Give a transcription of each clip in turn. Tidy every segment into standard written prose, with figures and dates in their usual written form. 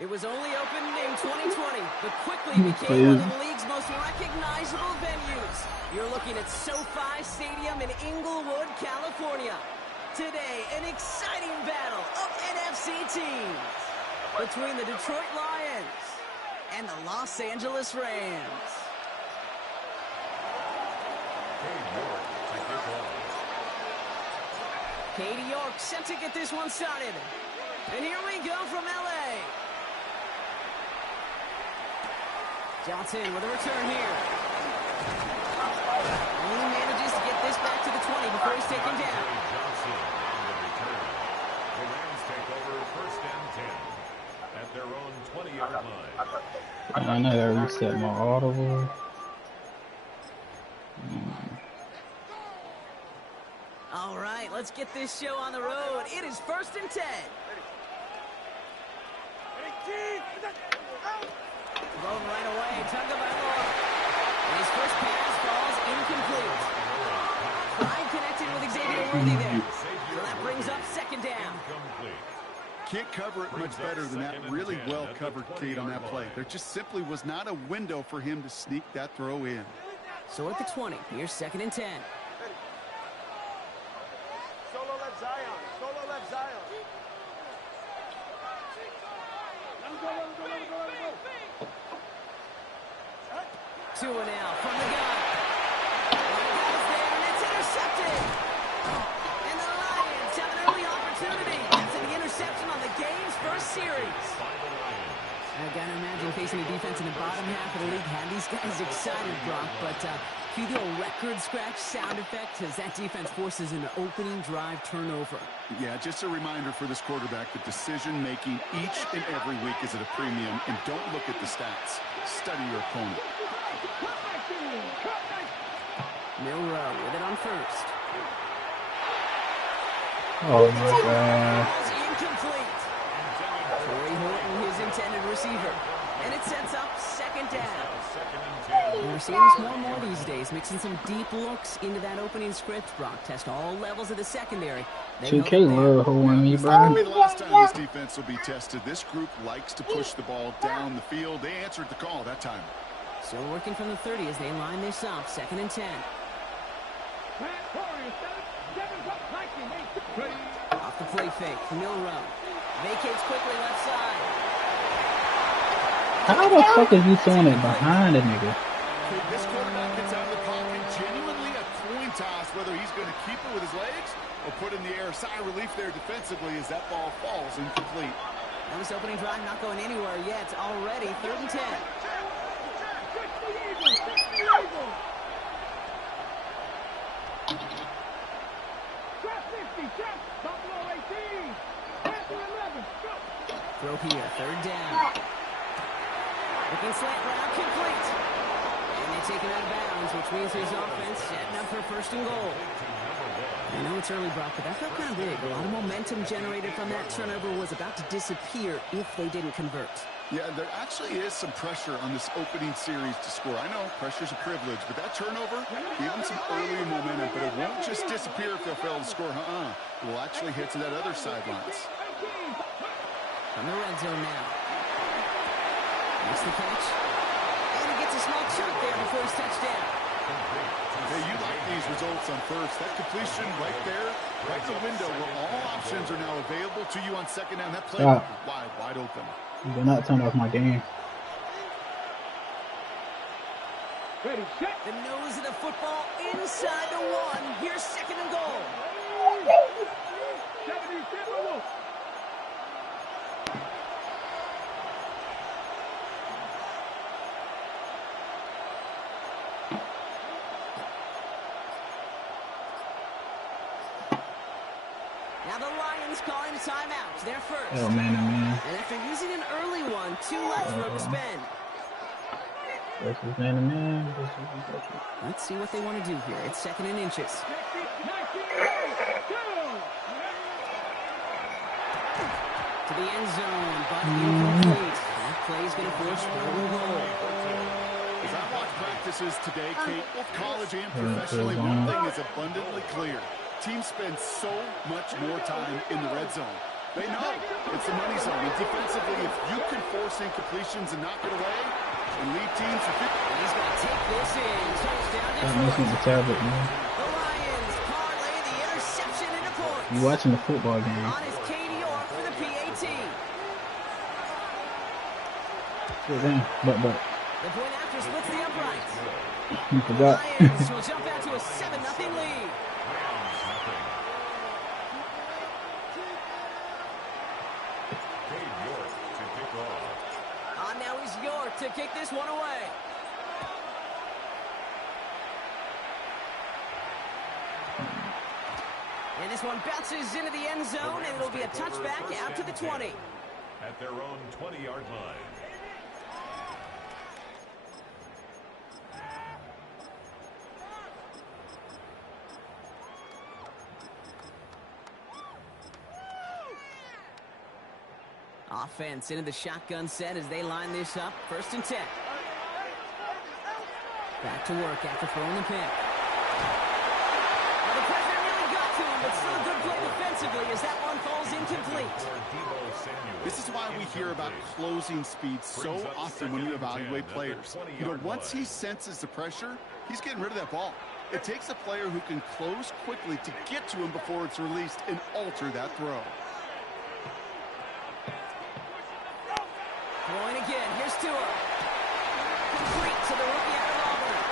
It was only opened in 2020, but quickly became one of the league's most recognizable venues. You're looking at SoFi Stadium in Inglewood, California. Today, an exciting battle of NFC teams between the Detroit Lions and the Los Angeles Rams. Katie York set to get this one started. And here we go from L.A. Johnson with a return here. Only manages to get this back to the 20 before he's taken down. Johnson on the return. The Rams take over first and 10 at their own 20-yard line. I know that reset my audible. All right, let's get this show on the road. It is first and 10. Thrown right away, Tagovailoa. His first pass falls incomplete. Pride connected with Xavier Worthy there. So that brings up second down. Can't cover it much better than that. Really well covered, Kate, on that play. There just simply was not a window for him to sneak that throw in. So at the 20, here's second and 10. Solo left Zion. Solo left Zion. Let him go, let him go, let him go, let him go. Two and out from the gun. Goes there, and it's intercepted. And the Lions have an early opportunity. That's the interception on the game's first series. I gotta imagine facing a defense in the bottom half of the league had these guys excited, Brock, but cue the record scratch sound effect as that defense forces an opening drive turnover. Yeah, just a reminder for this quarterback that decision-making each and every week is at a premium, and don't look at the stats. Study your opponent. Milrow with it on first. Oh my God. Incomplete. Corey Horton, his intended receiver. And it sets up second down. We're seeing this more and more these days, mixing some deep looks into that opening script, Brock. Test all levels of the secondary. 2K love holding me, It's not going to bro. be the last time this defense will be tested. This group likes to push the ball down the field. They answered the call that time. Still working from the 30 as they line this up. Second and 10. Off the play fake. Milrow. Vacates quickly left side. How the fuck is you throwing it behind a nigga? This quarterback gets out of the pocket, genuinely a coin toss, whether he's going to keep it with his legs or put in the air. Sigh of relief there defensively as that ball falls incomplete. Now this opening drive not going anywhere yet. Already third and 10. Throw here, third down. Looking slant route, complete. And they take it out of bounds, which means his offense setting up for first and goal. I know it's early, Brock, but that felt kind of big. A lot of momentum generated from that turnover was about to disappear if they didn't convert. Yeah, there actually is some pressure on this opening series to score. I know pressure's a privilege, but that turnover gave them some early momentum, but it won't just disappear if they'll fail to score. It will actually hit to that other sidelines. From the red zone now. Makes the catch. And he gets a small chunk there before he's touched down. Hey, you like these results on first. That completion right there, right in the window where all options are now available to you on second down. That play wide open. You do not turn off my game. Ready, set. The nose of the football inside the one. Here's second and goal. 77. Now the Lions calling a timeout. They're first. Oh, man, man. And after using an early one, 2 left for him to spend. Versus man to man. Let's see what they want to do here. It's second and inches. To the end zone, but incomplete. That play is going to force third goal. As I watch practices today, Kate, both college and professionally, one thing is abundantly clear. Teams spend so much more time in the red zone. They know it's the money zone. And defensively, if you can force incompletions and knock it away and lead teams to And he's going to take this in. Touchdown Stop messing with the Detroit. tablet, man. The Lions parlay the interception into points. You watching the football game? On his Katie York for the PAT. Sit down. But. The point after splits the uprights. You forgot. Lions will jump out to a 7-0 lead. Rams nothing. Cade York to kick off. On now is York to kick this one away. And this one bounces into the end zone, and it'll be a touchback out to the 20. At their own 20-yard line. Offense into the shotgun set as they line this up. 1st and 10. Back to work after throwing the pick. Well, the pressure nearly got to him, but still a good play defensively as that one falls incomplete. This is why we hear about closing speed so often when we evaluate players. You know, once he senses the pressure, he's getting rid of that ball. It takes a player who can close quickly to get to him before it's released and alter that throw. Throwing again. Here's Tua. Complete to the rookie out of Auburn.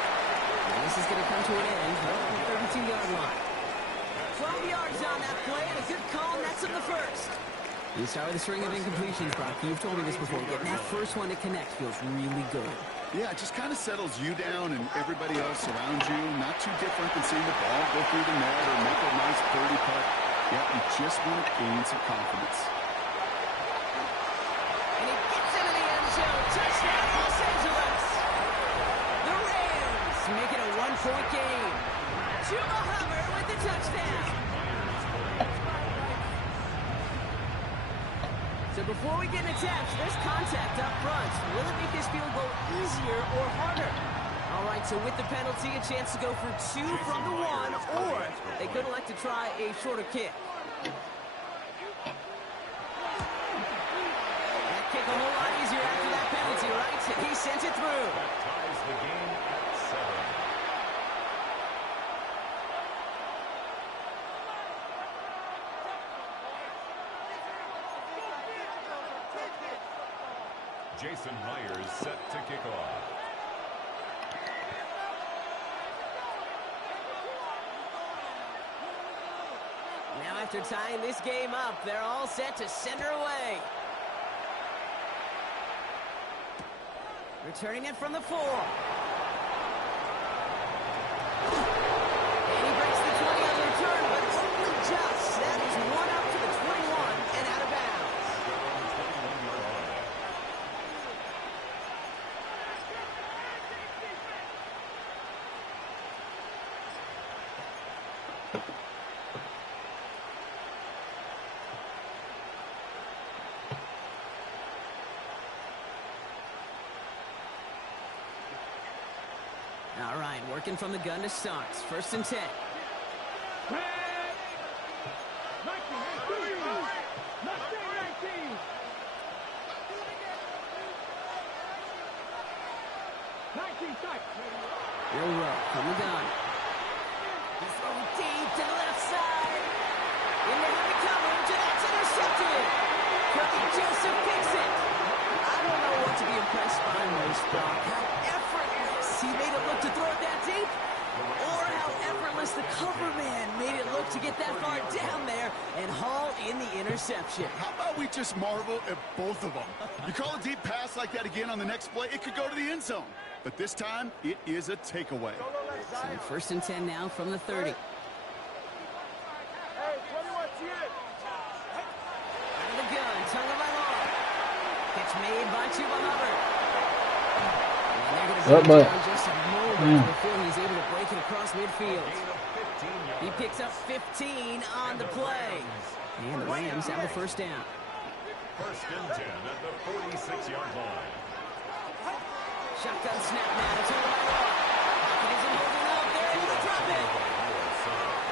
And this is going to come to an end right at the 32-yard line. 12 yards on that play, and a good call, and that's in the first. You start with a string of incompletions, Brock. You've told me this before. Getting that first one to connect feels really good. Yeah, it just kind of settles you down and everybody else around you. Not too different than seeing the ball go through the net or make a nice birdie putt. Yeah, you just want to gain some confidence. And he gets into the end zone. Touchdown, Los Angeles. The Rams make it a one-point game. Chuba Hubbard with the touchdown. So before we get an attempt, there's contact up front. Will it make this field goal easier or harder? All right, so with the penalty, a chance to go for 2 from the 1, or they could elect to try a shorter kick. That kick a whole lot easier after that penalty, right? He sent it through. That ties the game at 7. Jason Myers set to kick off. Now after tying this game up, they're all set to send her away. Returning it from the 4. And he breaks the 20 on the return, but only just. That is one up to the 21 and out of bounds. All right, working from the gun to start. 1st and 10. Real row from the gun. He's throwing deep to the left side. Into heavy coverage, and that's intercepted. Kirby Joseph picks it. I don't know what to be impressed by most, Brock. How effortless he made it look to throw it that deep, or how effortless the cover man made it look to get that far down there and haul in the interception. How about we just marvel at both of them? You call a deep pass like that again on the next play, it could go to the end zone. But this time, it is a takeaway. So 1st and 10 now from the 30. Hey, 21 here. Out of the gun, tongue of my lord. Catch made by Chuba Hubbard. And they're going to bring it down just a moment before he's able to break it across midfield. He picks up 15 on the play. And the Rams have the 1st down. 1st and 10 at the 46-yard line. Shotgun snap now to Tonga Bailoa. Pocket isn't holding up. They're able to drop it.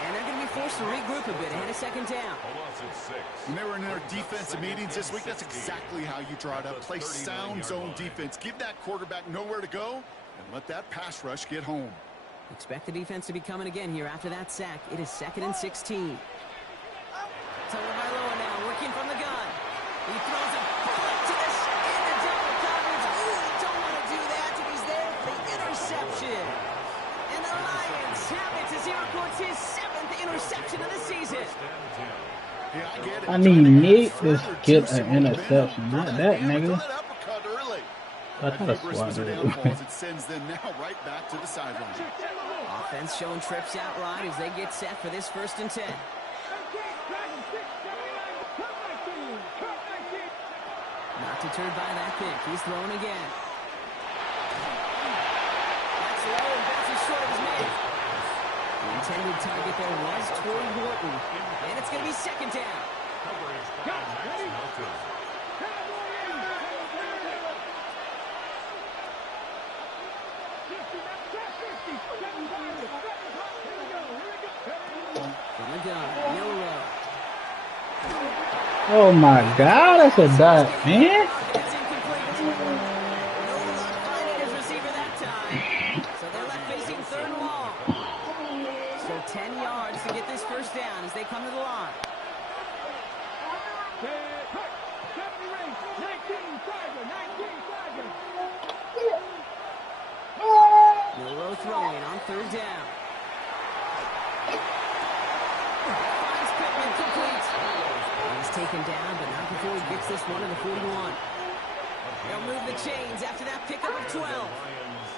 And they're going to be forced to regroup a bit ahead of second down. A loss of 6. When they were in their defensive meetings this week, that's exactly how you draw it up. Play sound zone defense. Give that quarterback nowhere to go and let that pass rush get home. Expect the defense to be coming again here after that sack. It is 2nd and 16. Tagovailoa now working from the gun. He throws a bullet to the into double coverage. Ooh, don't want to do that if he's there for the interception. And the Lions have it as he records his 7th interception of the season. Yeah, I get it. I need Nick to get an interception. Not that, nigga. I thought I swatted it. It sends them now right back to the sideline. Offense showing trips out right as they get set for this 1st and 10. Not deterred by that pick. He's throwing again. That's low and bounces short of his man. The intended target there was toward Horton. And it's going to be 2nd down. Coverage by Max Melton. From the gun, Milrow. Oh my God, that's a dot, man. It's incomplete. No luck finding his receiver that time. So they're left facing 3rd and long. So 10 yards to get this 1st down as they come to the line. Milrow throwing on 3rd down. Finds Pittman complete. He's taken down, but not before he gets this one to the 41. They'll move the chains after that pickup of 12.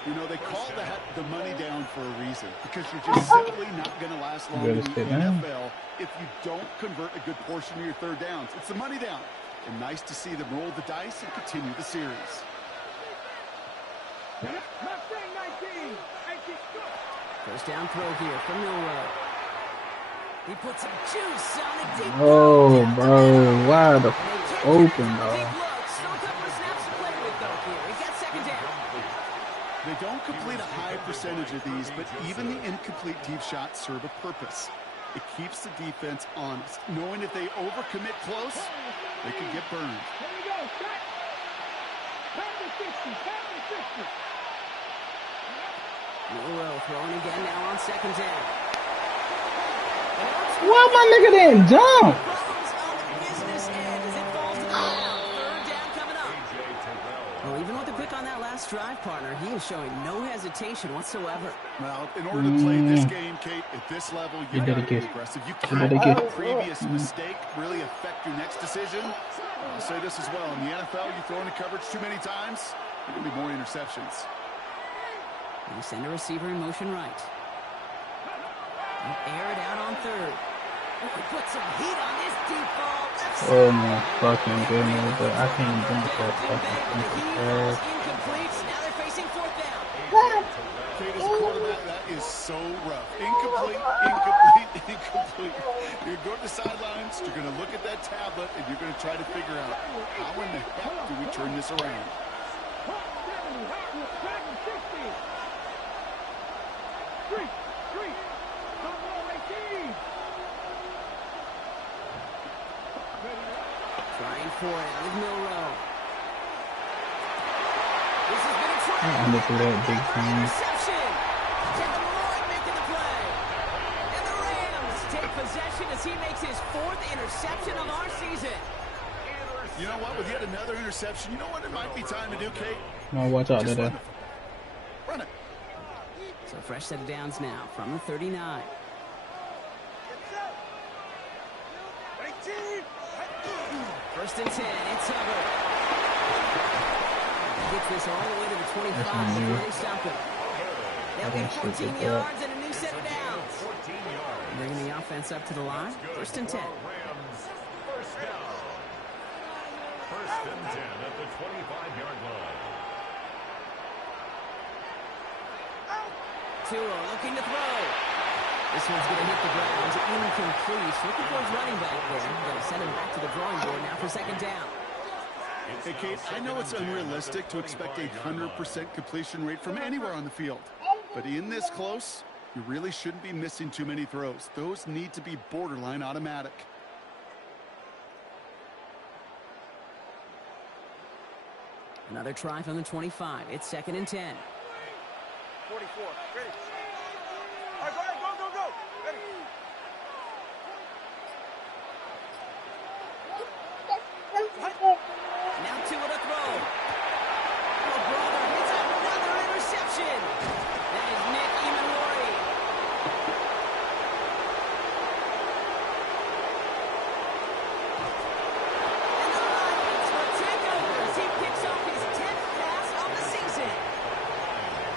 You know, they call that the money down for a reason, because you're just simply not going to last long in the NFL if you don't convert a good portion of your 3rd downs. It's the money down. And nice to see them roll the dice and continue the series. First down throw here from Milrow. He puts some juice on the deep Oh, bro. Why the open, dog? Still a couple of snaps to play with, though, here. He gets 2nd down. They don't complete a high percentage of these, but even the incomplete deep shots serve a purpose. It keeps the defense honest, knowing if they overcommit close, they could get burned. Milrow throwing again now on 2nd down. Why my nigga didn't jump? Problems on the business end as it falls to the ground. 3rd down coming up. Well, even with the pick on that last drive, partner, he is showing no hesitation whatsoever. Well, in order to play this game, Kate, at this level, you got to be aggressive. You can't let a previous mistake really affect your next decision. I'll say this as well. In the NFL, you throw into coverage too many times, there will be more interceptions. They send a receiver in motion right. They'll air it out on 3rd. Oh, he put some heat on this deep ball. Oh my fucking goodness, but I can't jump that fucking pass. Incomplete. Now they're facing 4th down. Kate, as a quarterback, that is so rough. Incomplete, incomplete, incomplete. You're going to the sidelines, you're going to look at that tablet, and you're going to try to figure out how in the heck do we turn this around. Trying for it with Milrow. This has been a try. I threw that big time. Interception. Kevin Lloyd making the play. And the Rams take possession as he makes his 4th interception of our season. You know what? With yet another interception, you know what it might be time to do, Kate? No, watch out there. Run it. So fresh set of downs now from the 39. First and 10, it's Hubbard. Gets this all the way to the 25 before they stop it. They'll get 14 yards and a new set of downs. Bringing the offense up to the line. First and 10. First down. First and 10 at the 25-yard line. Tua looking to throw. This one's going to hit the ground. Incomplete. Looking for his running back there. Going to send him back to the drawing board now for 2nd down. Hey, Kate, I know it's unrealistic to expect a 100% completion rate from anywhere on the field. But in this close, You really shouldn't be missing too many throws. Those need to be borderline automatic. Another try from the 25. It's 2nd and 10. 44. Ready. All right, go ahead. Go, go, go. Ready. Now two at a throw. Oh, brother, it's another interception. That is Nick Imanori. And the Lions will take over as he picks up his 10th pass of the season.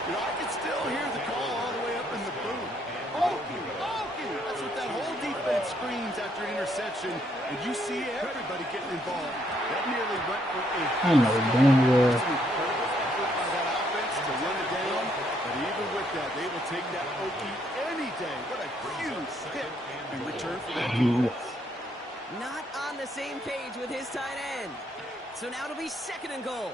You know, I can still hear the call all the way up in the booth. Okey, okey. That's what that whole defense screams after an interception, and you see everybody getting involved. That nearly went for I know damn well. incredible effort by that offense to run it down, but even with that, they will take that okey any day. What a huge hit in return for that defense. Not on the same page with his tight end. So now it'll be 2nd and goal.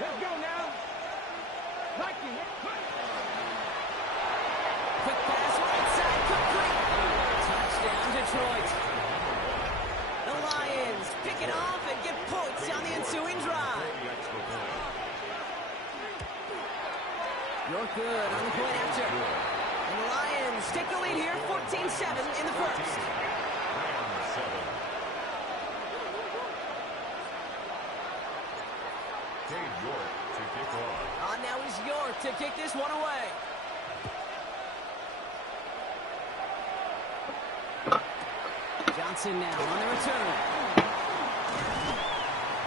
Let's go now. Like it. Quick pass right side, complete. Touchdown, Detroit. The Lions pick it off and get points on the ensuing drive. You're good on the point after. And the Lions take the lead here, 14-7 in the first. Dave York to kick off. On now is York to kick this one away. Johnson now on the return.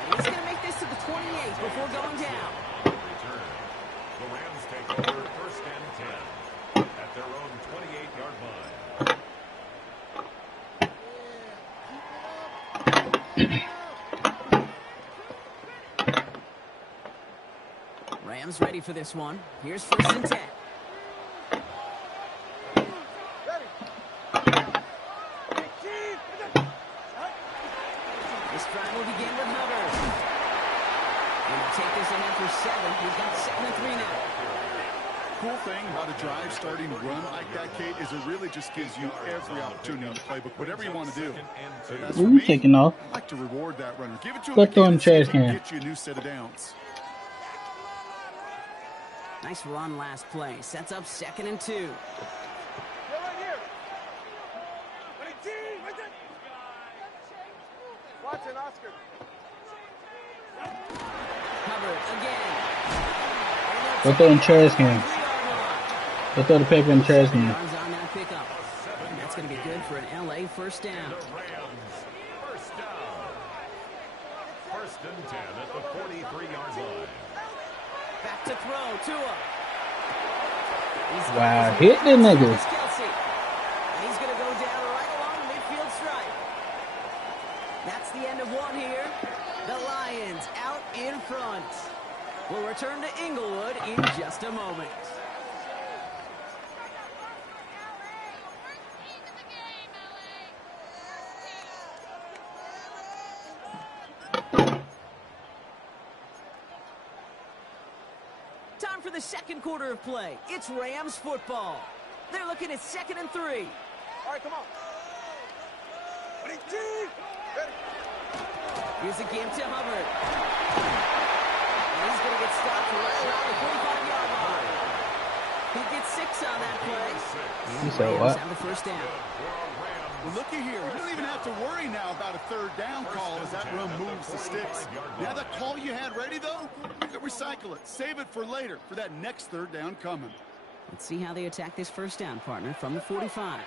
And he's going to make this to the 28 before going down. Return. The Rams take over 1st and 10 at their own 28-yard line. Rams ready for this one. Here's 1st and 10. This drive will begin with Hubbard. And he'll take this ahead for 7. He's got 2nd and 3 now. Cool thing about a drive starting run like that, Kate, is it really just gives you every opportunity in the playbook, whatever you want to do. As for Ooh, me, taking off. I like to reward that runner. Give it to him Let's throw again in and see if trash he can can. get you a new set of downs. Nice run last play. Sets up 2nd and 2. Go right here. Ready, team. Right there. Watson, Oscar. Hubbard again. Go throw in trash can. Go throw the paper in the trash can. Yards on that pickup. And that's going to be good for an LA first down. The Rams, first down. 1st and 10 at the 43-yard line. Back to throw, Tua. Wow, hit the nigga. Kelsey. And he's going to go down right along the midfield stripe. That's the end of one here. The Lions out in front. We'll return to Inglewood in just a moment. Time for the 2nd quarter of play. It's Rams football. They're looking at 2nd and 3. All right, come on. Ready, team. Ready. Here's a game to Hubbard. And he's going to get stopped right around the 45-yard line. He gets 6 on that play. You said Rams what? have the first down. Well, looky here. You don't even have to worry now about a 3rd down call as that run moves the sticks. Now that call you had ready, though, you can recycle it. Save it for later, for that next 3rd down coming. Let's see how they attack this first down, partner, from the 45.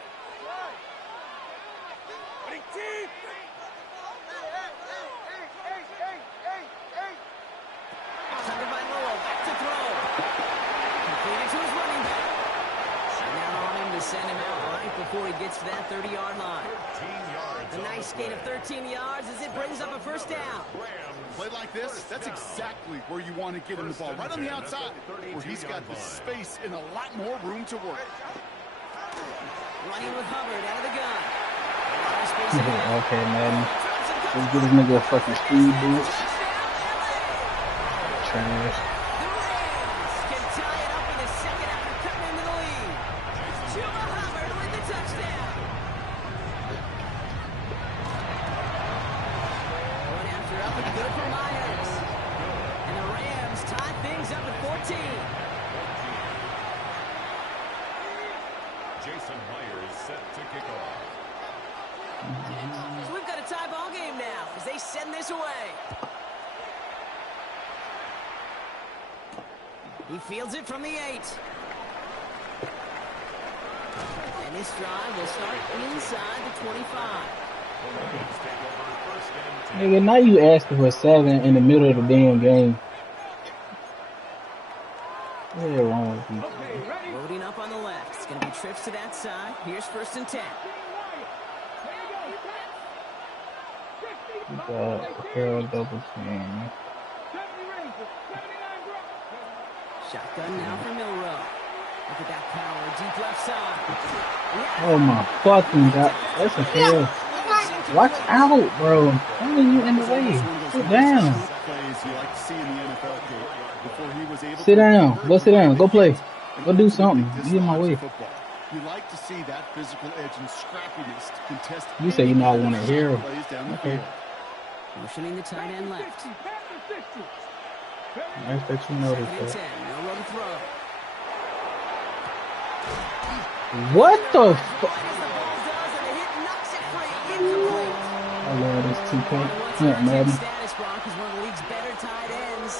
Ready, team. Tucker by Lowell, back to throw. Completed to his running back. And now on him to send him out right before he gets to that 30-yard line. 13 yards. A nice gain of 13 yards as it brings up a first down. Play like this, that's exactly where you want to get him the ball, right on the outside, where he's got the space and a lot more room to work. Running with Hubbard out of the gun. A lot of space ahead. Okay, man. Johnson Let's give this nigga a fucking speed boost. Trash. The Rams can tie it up in the second after cutting into the lead. Chuba Hubbard with the touchdown. Going after up and good for Myers. And the Rams tie things up at 14. Jason Myers set to kick off. So we've got a tie ball game now as they send this away. He fields it from the 8. And this drive will start inside the 25. Nigga, now you asking for 7 in the middle of the damn game. What's wrong with you? Loading up on the left. It's going to be trips to that side. Here's 1st and 10. Curl double team. Shotgun now for Milrow. Look at that power. Deep left side. Oh my fucking god. That's a kill. Watch out, bro. Why are you in the way? Sit down. Sit down. Go sit down. Go play. Go do something. You in my way. You like to see that physical edge and scrappiness to contest. You say you know I want to hear him. Okay. Motioning the tight end left. Nice that you noticed that. 10. No room to throw. What the Wide as the ball does, and the hit knocks it free. Incomplete. I love this 2K. What's Yeah, Madden. status, Brock, is one of the league's better tight ends.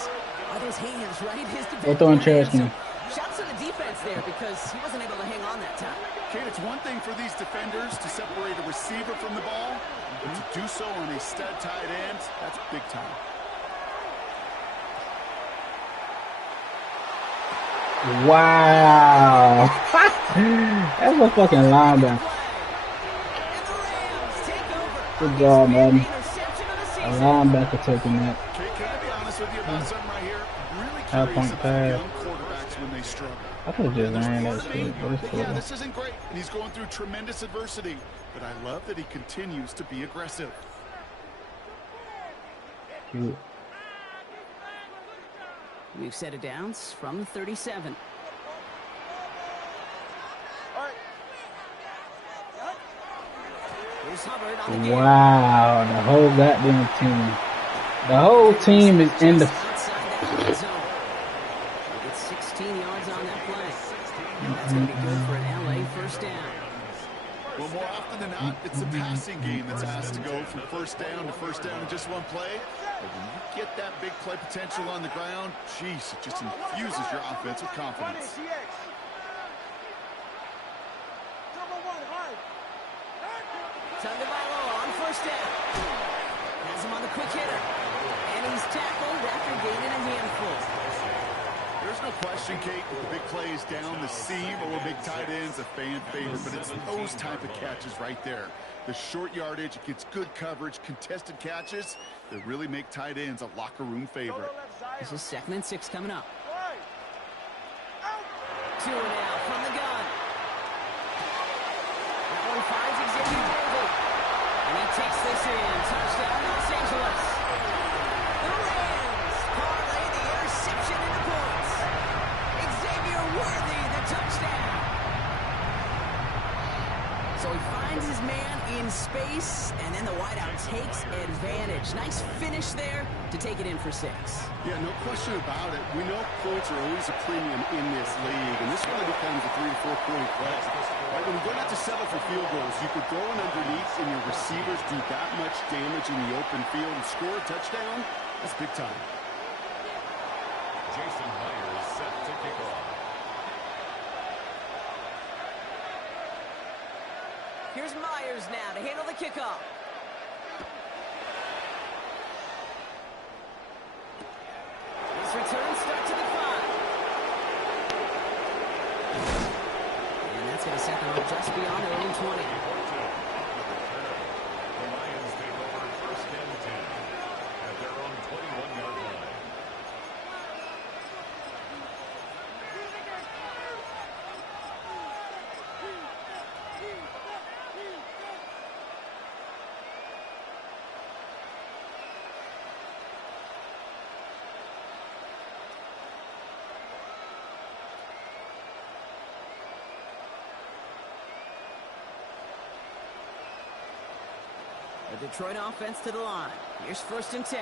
Are those hands, right? His Go throwing trash can. Shouts to the defense there because he wasn't able to hang on that time. Kate, it's one thing for these defenders to separate a receiver from the ball, but to do so on a stud tight end, that's big time. Wow. That's a fucking linebacker. Good job, man. A linebacker taking that. Kate, can I be honest with you about something right here? Really Half curious point about pass. young quarterbacks when they struggle. I could have just ran that shit, but it's Yeah, cool. this isn't great, and he's going through tremendous adversity, but I love that he continues to be aggressive. Cute. We've set it downs from the 37. Here's Hubbard on the game. Wow, the whole goddamn team. The whole team is in the. Outside that red zone. He gets 16 yards on that play. That's going to be good for an LA first down. Well, more often than not, it's the passing game that's asked to go from first down in just one play. But when you get that big play potential on the ground, geez, it just infuses your offense with confidence. Tagovailoa on first down. Has him on the quick hitter. And he's tackled after gaining a handful. There's no question, Kate, with the big plays down the seam or big tight ends, a fan favorite, but it's those type of catches right there. The short yardage, it gets good coverage, contested catches that really make tight ends a locker room favorite. This is 2nd and 6 coming up. 2 now from the gun. That one finds Xavier Worthy. And he takes this in. Touchdown, Los Angeles. The Rams parlay the interception into points. Xavier Worthy, the touchdown. So he finds his man in space, and then the wideout takes advantage. Nice finish there to take it in for 6. Yeah, no question about it. We know points are always a premium in this league, and this really becomes a 3 to 4 point play. Right, when you go out to settle for field goals, you could throw it underneath, and your receivers do that much damage in the open field and score a touchdown. That's big time. Jason Myers set to kick off. Here's Myers now to handle the kickoff. His return starts at the 5. And that's going to set them up just beyond their own 20. The Lions take over 1st and 10 at their own 21-yard line. The Detroit offense to the line. Here's 1st and 10.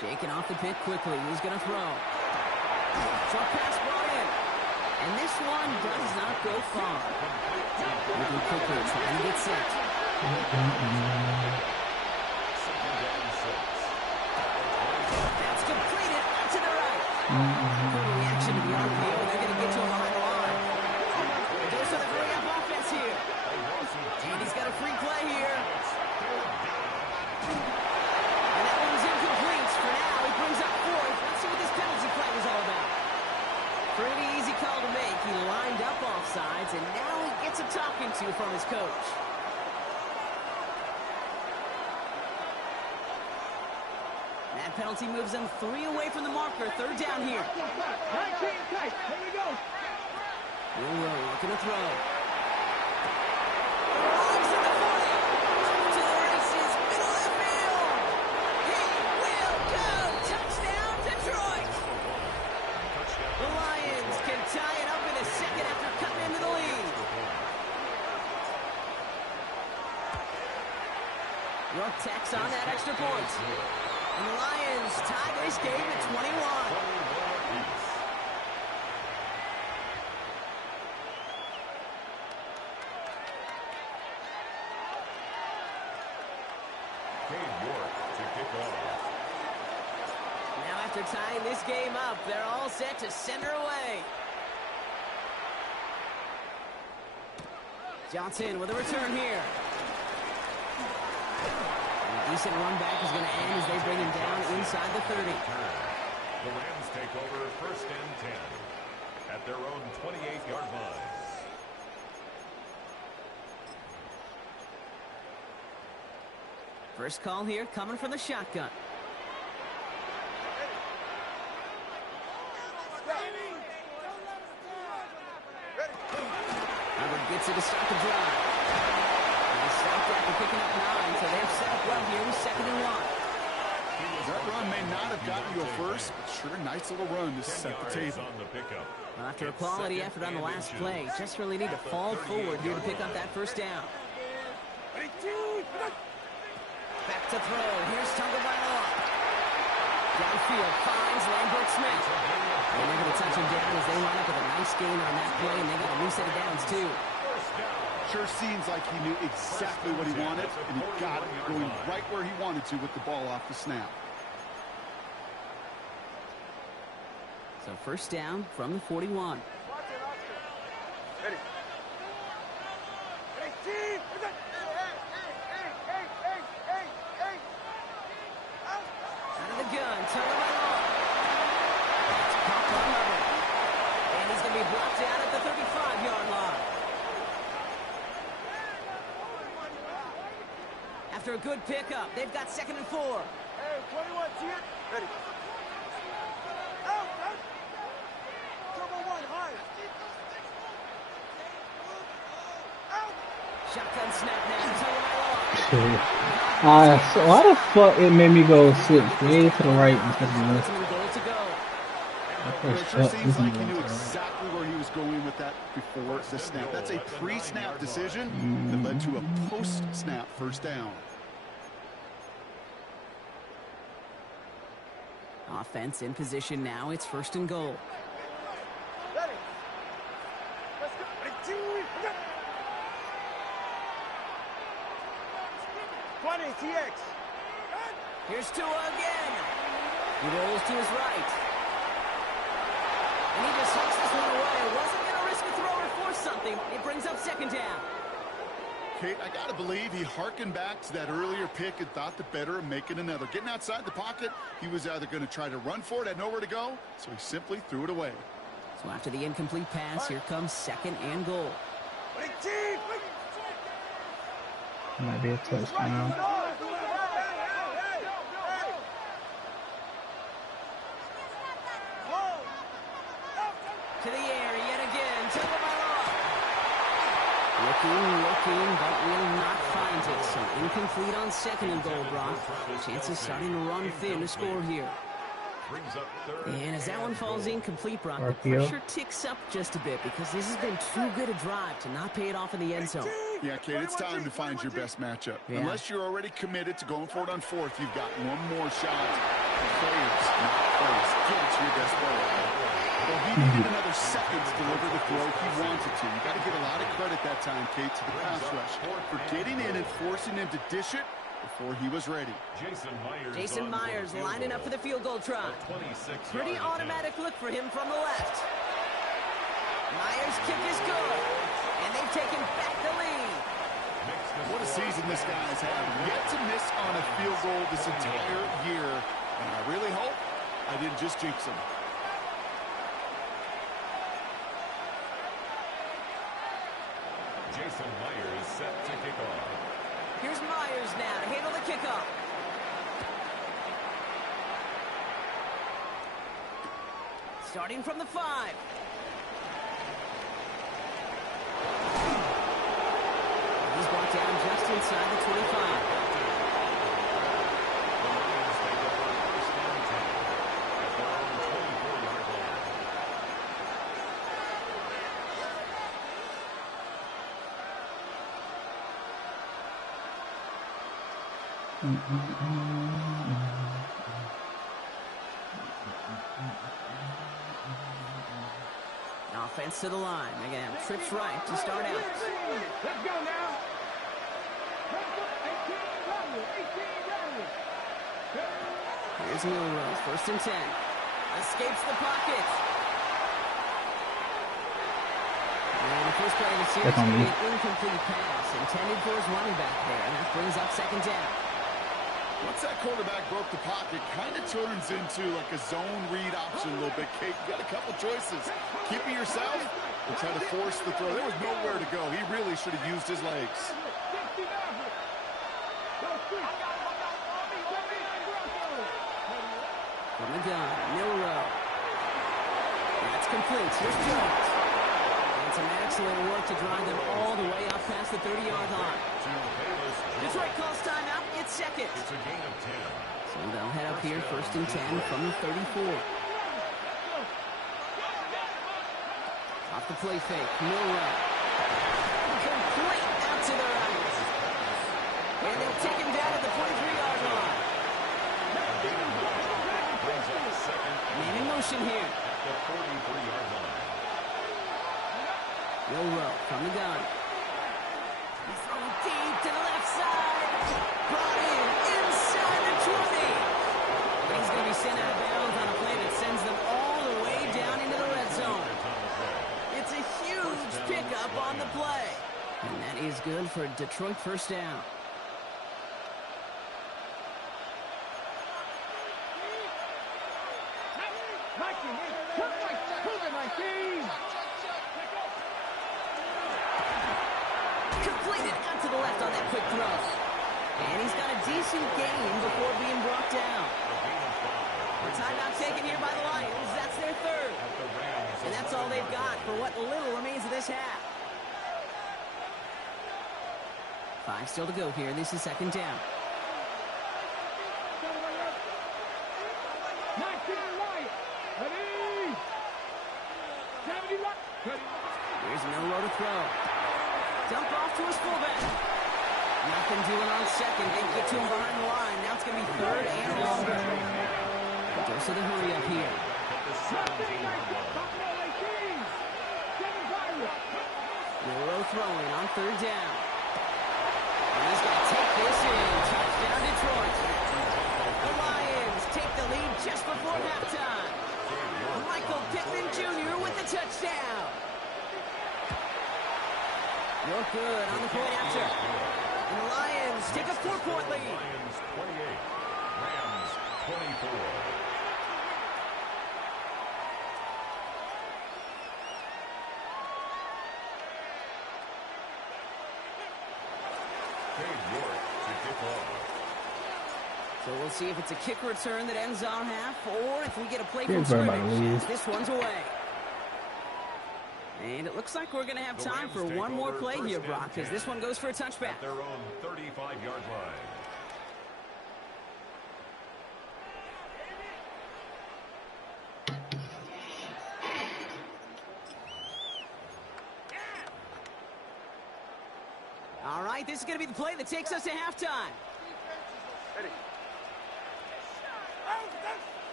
Shaking off the pit quickly. He's going to throw. Short pass brought in. And this one does not go far. Moving quickly, trying to get set. That's completed out to the right. Good reaction to the RPO. They're going to get to him behind the line. Goes to the hurry-up offense here. And he's got a free play here. And that one's incomplete. For now, he brings up 4th. Let's see what this penalty play was all about. Pretty easy call to make. He lined up offsides, and now he gets a talking to from his coach. That penalty moves them 3 away from the marker. 3rd down here. 19 tight. Here we go. Will Rowe looking to throw. Runs in the 40. Off to the races. Middle of the field. He will go. Touchdown, Detroit. The Lions can tie it up in a second after cutting into the lead. York tacks on that extra point. And the Lions tie this game at 21. Now after tying this game up, they're all set to send her away. Johnson with a return here. A decent run back is going to end as they bring him down inside the 30. The Rams take over 1st and 10 at their own 28-yard line. First call here coming from the shotgun. Hubbard gets it to start the drive. They stopped after picking up 9, so they're set up well here with 2nd and 1. That run may not have gotten you a first, but sure, nice little run to set the table. Well, after a quality effort on the last play, just really need to fall forward here to pick up that 1st down. Back to throw. Here's Tagovailoa. Downfield finds Lambert Smith. And they're going to touch him down as they line up with a nice gain on that play, and they got a new set of downs, too. Sure seems like he knew exactly what he wanted, and he got it going right where he wanted to with the ball off the snap. So 1st down from the 41. Ready. Team. Out of the gun, Tagovailoa. That's caught by Hubbard. And he's going to be blocked out at the 35-yard line. After a good pickup, they've got 2nd and 4. Hey, 21, see it? Ready. Out. Trouble 1, high. Out. Shotgun snap now, Tagovailoa. So why the fuck it made me go switch way to the right instead of the left? Goal to go. It sure seems like he knew exactly where he was going with that before the snap. That's a pre-snap decision that led to a post-snap 1st down. Offense in position now. It's 1st and goal. Ready. Let's go. Ready, 20, TX. Here's Tua again. He rolls to his right. And he just hooks this one away. Wasn't going to risk a throw or force something. It brings up 2nd down. Kate, I got to believe he harkened back to that earlier pick and thought the better of making another. Getting outside the pocket, he was either going to try to run for it, had nowhere to go, so he simply threw it away. So after the incomplete pass, here comes 2nd and goal. Ready, team. Might be a touchdown. To the air yet again. Tagovailoa. Looking, but will not find it. So incomplete on 2nd and goal, Brock. Chances starting to run thin to score here. Brings up third. And as that one falls incomplete, Brock, the RPO. pressure ticks up just a bit because this has been too good a drive to not pay it off in the end zone. Yeah, Kate, it's time to find your best matchup. Yeah. Unless you're already committed to going for it on fourth, you've got one more shot. Players, not plays. Give it to your best player. Well, he needed another second to deliver the throw he wanted to. You got to give a lot of credit that time, Kate, to the pass rush for getting in and forcing him to dish it before he was ready. Jason Myers lining up for the field goal try. Pretty automatic look for him from the left. Myers' kick is good, and they've taken back the lead. What a season this guy has had. Yet to miss on a field goal this entire year. And I really hope I didn't just jinx him. Jason Myers set to kick off. Here's Myers now to handle the kickoff. Starting from the 5. He's brought down just inside the 25. The Lions take over first and 10 at their own 24-yard line. Offense to the line. They're going to have trips right to start out. Let's go now. Here's Milrow, first and 10. Escapes the pocket. And the first play of the series That's on will me. be an incomplete pass intended for his running back there, and that brings up second down. Once that quarterback broke the pocket, kind of turns into like a zone read option a little bit. Kate, you got a couple choices. Keep it yourself or try to force the throw. There was nowhere to go. He really should have used his legs. From the gun, Milrow. That's complete. Here's Jones. And some excellent work to drive them all the way up past the 30-yard line. Detroit calls timeout. It's second. It's a gain of 10. So they'll head up here first and 10 from the 34. Off the play fake. Milrow. Complete out to the right. And they'll take him down at the 43-yard line. Brings up second Man in motion here. at the 43-yard line. Milrow from the gun. He's throwing deep to the left side. Brought in inside the 20. And he's going to be sent out of bounds on a play that sends them all the way down into the red zone. It's a huge pickup on the play. And that is good for a Detroit first down. Completed out to the left on that quick throw. And he's got a decent gain before being brought down. The timeout taken here by the Lions. That's their third. And that's all they've got for what little remains of this half. 5 still to go here. This is second down. Here's Milrow to throw. Dump off to his fullback. Nothing doing on second. They get to him behind the line. Now it's going to be third and longer. Dose of the hurry up here. Milrow throwing on third down. And he's going to take this in. Touchdown Detroit. The Lions take the lead just before halftime. Michael Pittman Jr. with the touchdown. You're good on the point after. And the Lions take a 4-point lead. Lions 28, Rams 24. Cade York to kick off. So we'll see if it's a kick return that ends our half, or if we get a play from Here's where I'm about to scrimmage. leave. This one's away. And it looks like we're going to have time for one more play here, Brock, as this one goes for a touchback. At their own 35-yard line. right, this is going to be the play that takes us to halftime. Ready.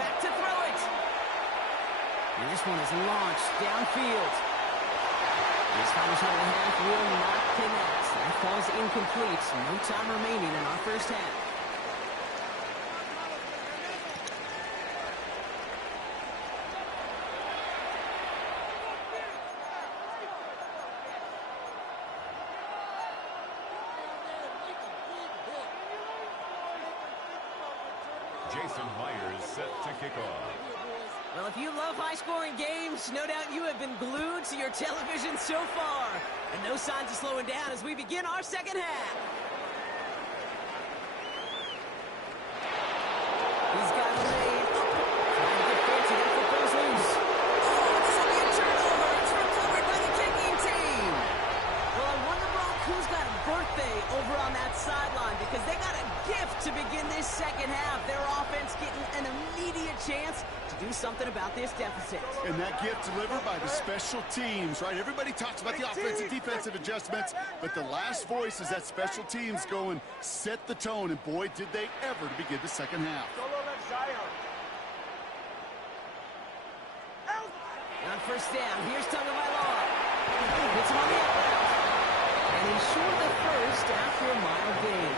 Back to throw it. And this one is launched downfield. This final shot of the half will not connect. That falls incomplete. No time remaining in our first half. Jason Myers set to kick off. Well, if you love high-scoring games, no doubt you have been glued to your television so far. And no signs of slowing down as we begin our second half. He's got a lane up. Trying to get fancy. That football's loose. Oh, this will be a turnover. It's recovered by the kicking team. Well, I wonder, Brock, who's got a birthday over on that sideline, because they got a gift to begin this second half. Their offense getting an immediate chance to do something about this deficit. And that gift delivered by the special teams, right? Everybody talks about the offensive, defensive adjustments, but the last voice is that special teams go and set the tone, and boy, did they ever to begin the second half. On first down, here's Tagovailoa. Hits him on the up route. And he's short the first after a mile gain.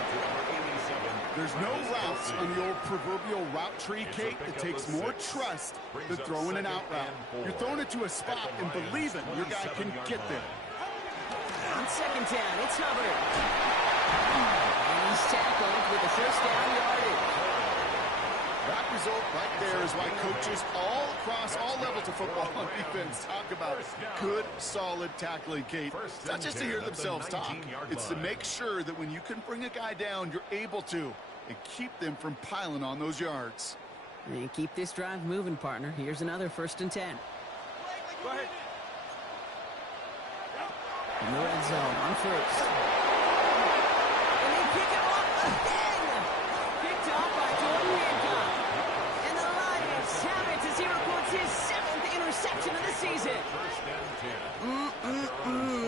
There's no routes on the old proverbial route tree, Kate, that takes more trust than throwing an out route. You're throwing it to a spot and believing your guy can get there. On second down, it's Hubbard. And he's tackled with the first down yardage. That result right there is why coaches all across all levels of football on defense talk about good, solid tackling, Kate. It's not just to hear themselves talk. It's to make sure that when you can bring a guy down, you're able to, and keep them from piling on those yards. And keep this drive moving, partner. Here's another 1st and 10. Go ahead. In the red zone on first. And they pick him up again. Picked off by Jordan Hancock. And the Lions have it as he records his 7th interception of the season.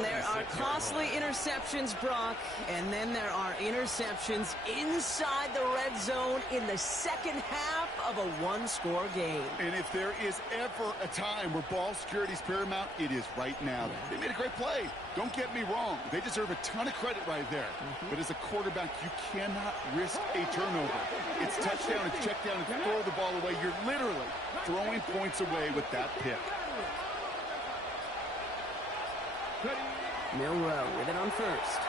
There are costly interceptions, Brock, and then there are interceptions inside the red zone in the second half of a one-score game. And if there is ever a time where ball security is paramount, it is right now. They made a great play. Don't get me wrong. They deserve a ton of credit right there. But as a quarterback, you cannot risk a turnover. It's touchdown, it's check down, and throw the ball away. You're literally throwing points away with that pick. Milrow with it on first.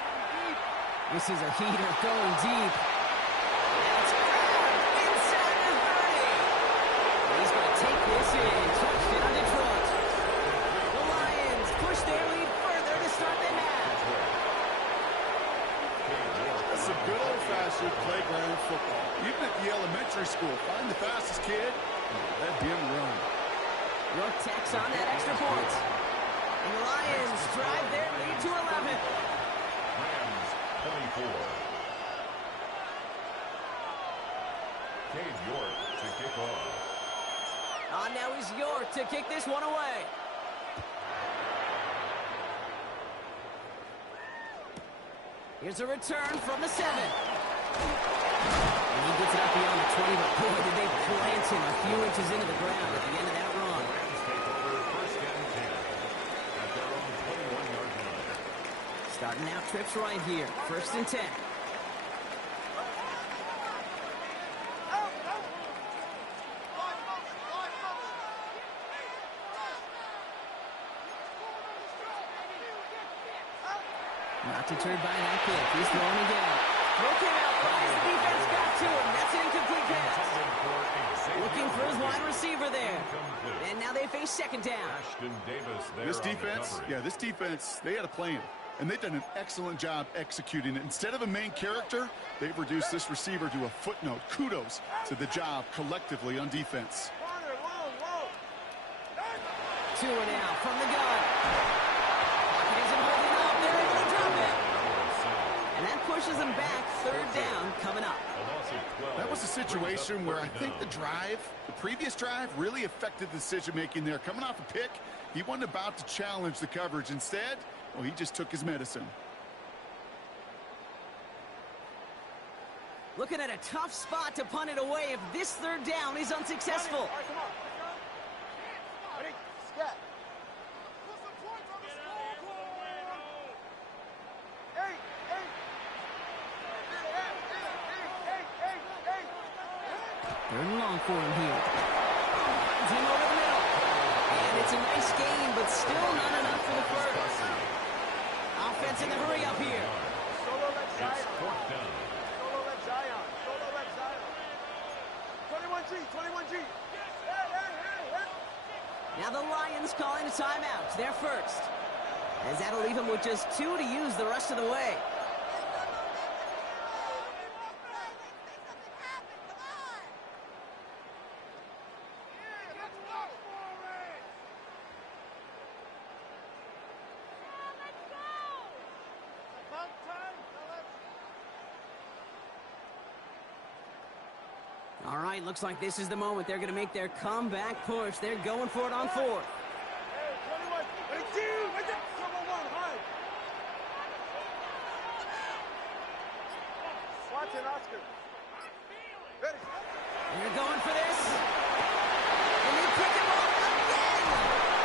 This is a heater going deep. That's grabbed inside the 30. He's going to take this in. Touchdown, Detroit. The Lions push their lead further to start the half. That's some good old-fashioned playground football. Even at the elementary school, find the fastest kid and let him run. York tacks on that extra point. And the Lions drive their lead to 11. Rams 24. Cade York to kick off. On now is York to kick this one away. Here's a return from the 7. And he gets it up beyond the 20, but boy, did they plant him a few inches into the ground at the end of that run. Rams take over 1st and 10 at their own 21-yard line. Starting out trips right here. 1st and 10. Not deterred by that kick. He's throwing again. Broken out as the defense got to him. That's an incomplete pass. Looking for his wide receiver there. And now they face 2nd down. Ashton Davis there This on the defense, coverage. this defense, they had a plan. And they've done an excellent job executing it. Instead of a main character, they've reduced this receiver to a footnote. Kudos to the job collectively on defense. 2 and out from the gun. Pocket isn't holding up. They're able to drop it. And That pushes them back. Third down coming up. A loss of 12. That was a situation where I think the previous drive, really affected the decision-making there. Coming off a pick, he wasn't about to challenge the coverage. Instead, well, he just took his medicine. Looking at a tough spot to punt it away if this third down is unsuccessful. All right, come on. Ready? Scat. Third and long for him here. Finds him over the middle. And it's a nice gain, but still not enough for the first. Offense in the hurry up here. Solo left Zion. It's fourth down. Solo left Zion. Solo left Zion. 21G. 21G. Now the Lions calling a timeout. They're first. As that'll leave him with just 2 to use the rest of the way. All right, looks like this is the moment they're going to make their comeback push. They're going for it on fourth. Hey, 21. Ready, team. Right there. 1-1. High. Watson, Oscar. Ready. They're going for this. And they pick him up again.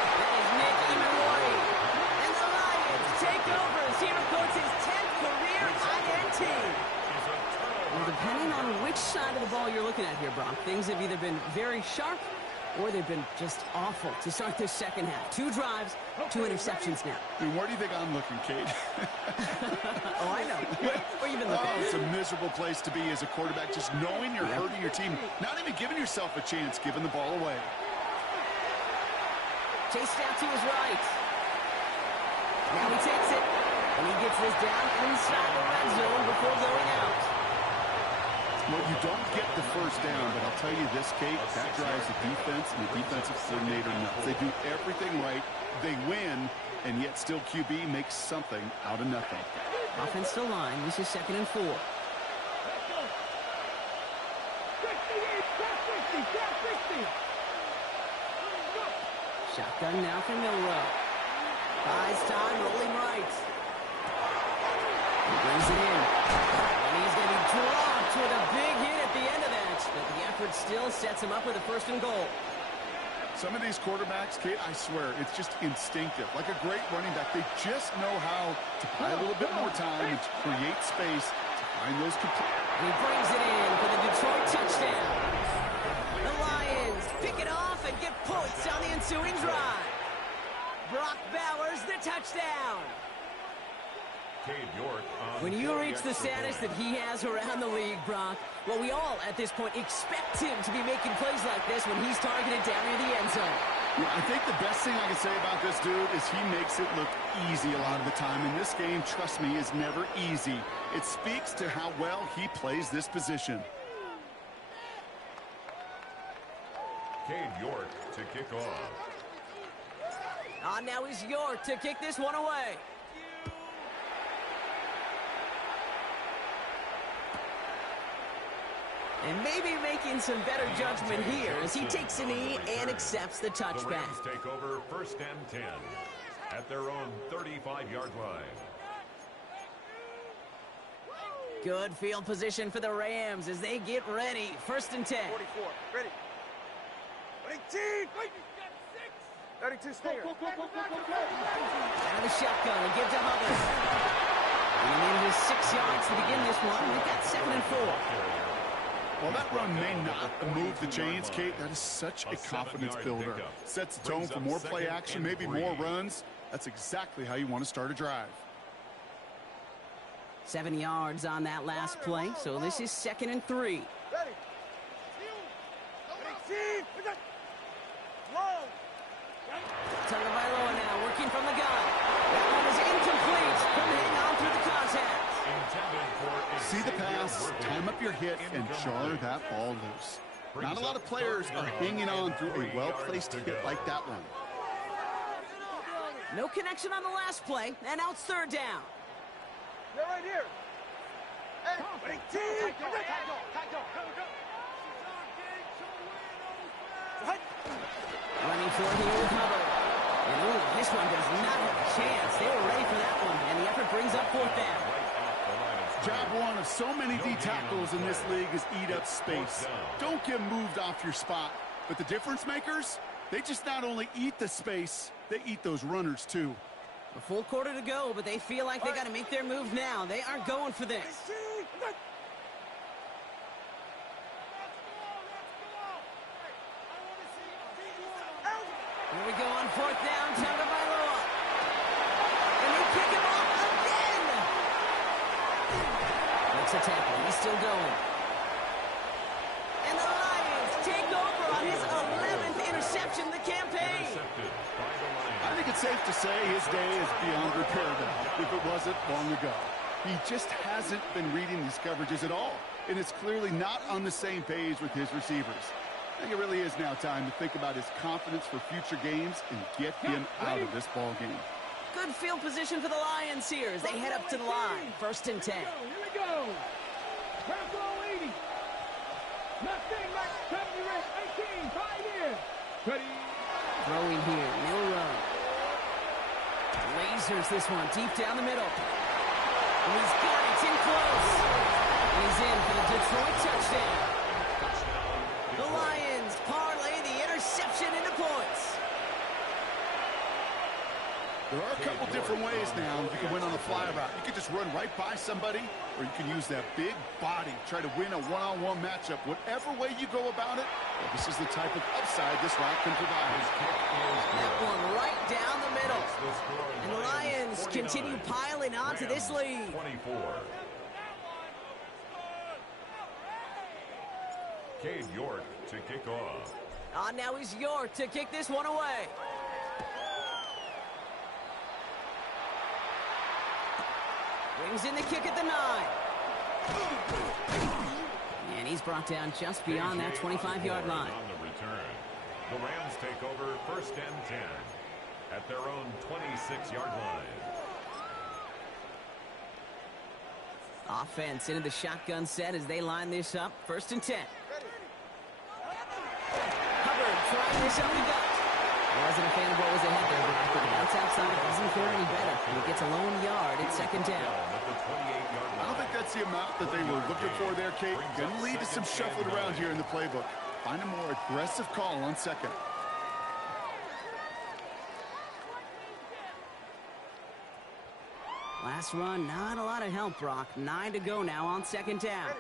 That is Nick Imawari. And the Lions take over as he records his 10th career INT. Well, depending on which side of the ball you're looking at here, Brock, things have either been very sharp or they've been just awful to start this second half. 2 drives, 2 interceptions now. I mean, where do you think I'm looking, Kate? Oh, I know. Where you been looking? Oh, it's a miserable place to be as a quarterback, just knowing you're hurting your team, not even giving yourself a chance, giving the ball away. Chased out to his right. Now he takes it, and he gets this down inside the red zone before going out. Well, you don't get the first down, but I'll tell you this, Kate, that drives the defense and the defensive coordinator nuts. They do everything right, they win, and yet still QB makes something out of nothing. Offensive line, this is 2nd and 4. Shotgun now for Milrow. Buys time, rolling right. He brings it in. And he's going to be dropped with a big hit at the end of that. But the effort still sets him up with a 1st and goal. Some of these quarterbacks, Kate, I swear, it's just instinctive. Like a great running back, they just know how to buy a little bit more time and to create space to find those complete. And he brings it in for the Detroit touchdown. The Lions pick it off and get points on the ensuing drive. Brock Bowers, the touchdown. When you reach the status that he has around the league, Brock, well, we all at this point expect him to be making plays like this when he's targeted down near the end zone. Yeah, I think the best thing I can say about this dude is he makes it look easy a lot of the time. And this game, trust me, is never easy. It speaks to how well he plays this position. Cade York to kick off. Now is York to kick this one away. And maybe making some better judgment here as he takes a knee and accepts the touchback. The Rams take over 1st and 10 at their own 35-yard line. Good field position for the Rams as they get ready. 1st and 10. 44. Ready. Ready, team. 32 Stinger. Out of the shotgun and give to Hubbard. And he needed his 6 yards to begin this one. We've got 2nd and 4. While that run may not move the chains, Kate, that is such a confidence builder. Sets the tone for more play action, maybe more runs. That's exactly how you want to start a drive. 7 yards on that last play, so this is 2nd and 3. Ready. Team. Long. Tagovailoa now working from the gun. That one is incomplete. Couldn't hang on through the contact. See the pass, time up your hit, and jar that ball loose. Not a lot of players are hanging on through a well-placed hit like that one. No connection on the last play, and now it's 3rd down. They're right here. Running for it here with Hubbard. And ooh, this one does not have a chance. They were ready for that one, and the effort brings up fourth down. Job one of so many D tackles in this league is eat up space. Don't get moved off your spot. But the difference makers, they just not only eat the space, they eat those runners too. A full quarter to go, but they feel like they got to make their move now. They aren't going for this. Here we go on fourth down, Tagovailoa. And they pick him off again. Makes a tackle. He's still going. And the Lions take over on his 11th interception of the campaign. I think it's safe to say his day is beyond repair now, if it wasn't long ago. He just hasn't been reading these coverages at all, and it's clearly not on the same page with his receivers. I think it really is now time to think about his confidence for future games and get him out of this ball game. Good field position for the Lions here as they head up to the line. 1st and 10. Here we go. Purple 80. Nothing like 18. 5 years. Ready. Throwing here. Milrow. Lasers this one deep down the middle. And he's got it. It's in close. And he's in for the Detroit touchdown. The Lions parlay the interception into points. There are a couple different ways now you can win on the fly route. You can just run right by somebody, or you can use that big body, try to win a one-on-one matchup. Whatever way you go about it, well, this is the type of upside this route can provide. That one right down the middle. And the Lions continue piling on to this lead. 24. Cade York to kick off. Now he's York to kick this one away. Brings in the kick at the 9. And he's brought down just beyond that 25-yard line. On the return. The Rams take over 1st and 10 at their own 26-yard line. Offense into the shotgun set as they line this up. 1st and 10. Hubbard trying this up the gut. Wasn't a fan of what was ahead there, but the bounce outside doesn't fare any better. He gets a lone yard at 2nd down. I don't think that's the amount that they were looking for there, Kate. Going to lead to some shuffling around here in the playbook. Find a more aggressive call on 2nd. Last run, not a lot of help, Brock. 9 to go now on 2nd down.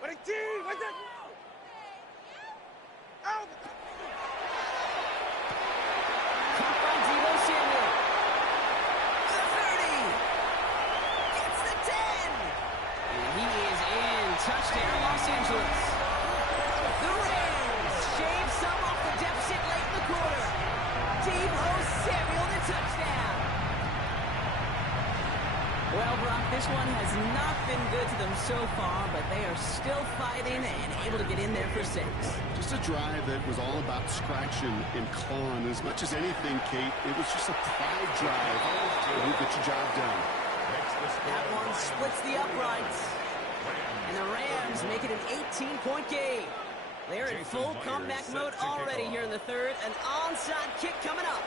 What a team! What's that? Out! Caught by Deebo Samuel. The 30. Gets the 10. And he is in. Touchdown, Los Angeles. The Rams shave some off the deficit late in the quarter. Deebo Samuel, the touchdown. Well, Brock, this one has not been good to them so far, but they are still fighting and able to get in there for 6. Just a drive that was all about scratching and clawing. As much as anything, Kate, it was just a pride drive. You get your job done. That one splits the uprights. And the Rams make it an 18-point game. They're in full comeback mode already here in the 3rd. An onside kick coming up.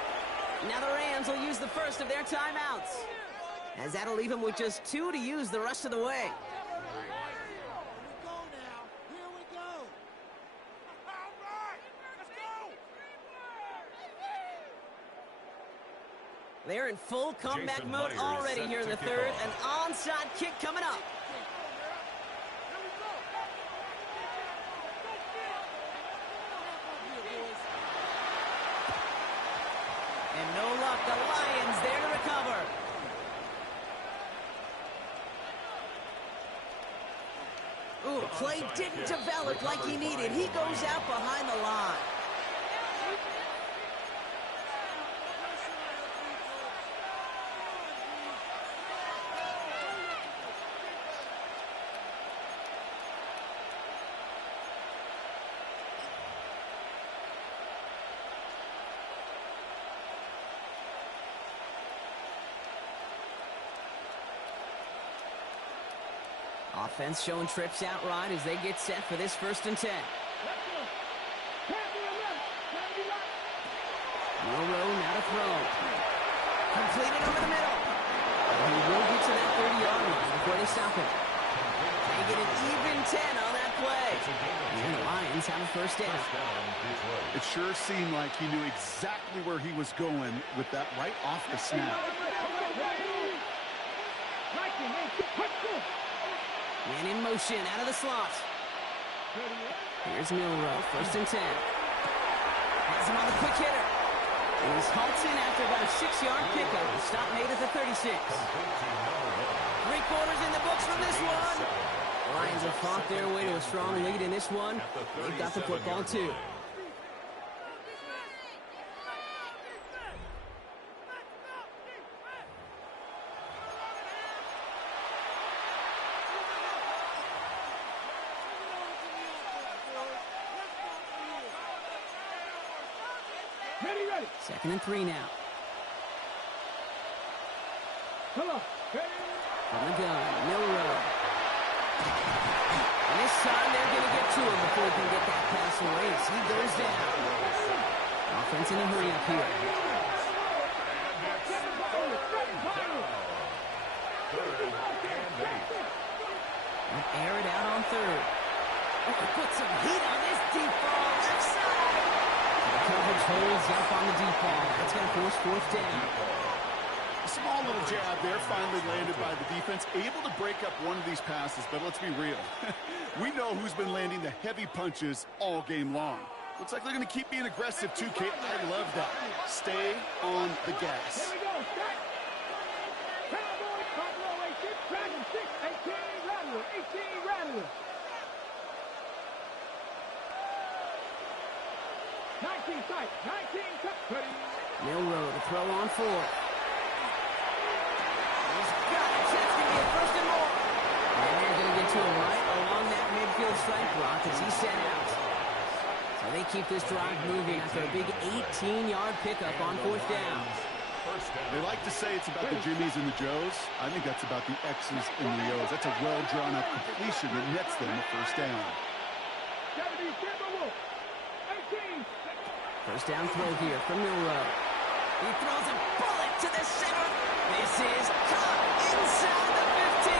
Now the Rams will use the first of their timeouts, as that'll leave them with just 2 to use the rest of the way. They're in full comeback mode already here in the 3rd. An onside kick coming up. And no luck, the Lions there to recover. Ooh, play didn't develop like he needed. He goes out behind the line. Offense showing trips out right as they get set for this 1st and 10. Milrow now to throw. Completed over the middle. And he will get to that 30-yard line before they stop him. They get an even 10 on that play. And the Lions have a 1st down. It sure seemed like he knew exactly where he was going with that right off the snap. Man in motion out of the slot. Here's Milrow, 1st and 10. Has him on the quick hitter. And he's halted after about a 6-yard pickup. The stop made at the 36. 3/4 in the books from this one. The Lions have fought their way to a strong lead in this one. They've got the football too. Second and 3 now. From the gun, Milrow. And this time they're going to get to him before he can get that pass away as he goes down. Offense in a hurry up here. And air it out on 3rd. Oh, put some heat on this deep ball. Left side. The coverage holds up on the deep ball. That's going to force 4th down. A small little jab there, finally landed by the defense. Able to break up one of these passes, but let's be real. We know who's been landing the heavy punches all game long. Looks like they're going to keep being aggressive too, Kate. I love that. Stay on the gas. Milrow to throw on 4th. He's got it. That's going to be a 1st and more. And they're going to get to him right along that midfield strike block as he's sent out. So they keep this drive moving after a big 18-yard pickup on 4th down. They like to say it's about the Jimmies and the Joes. I think that's about the X's and the O's. That's a well-drawn-up completion that nets them a 1st down. 1st down throw here from Milrow. He throws a bullet to the center. This is caught inside the 15.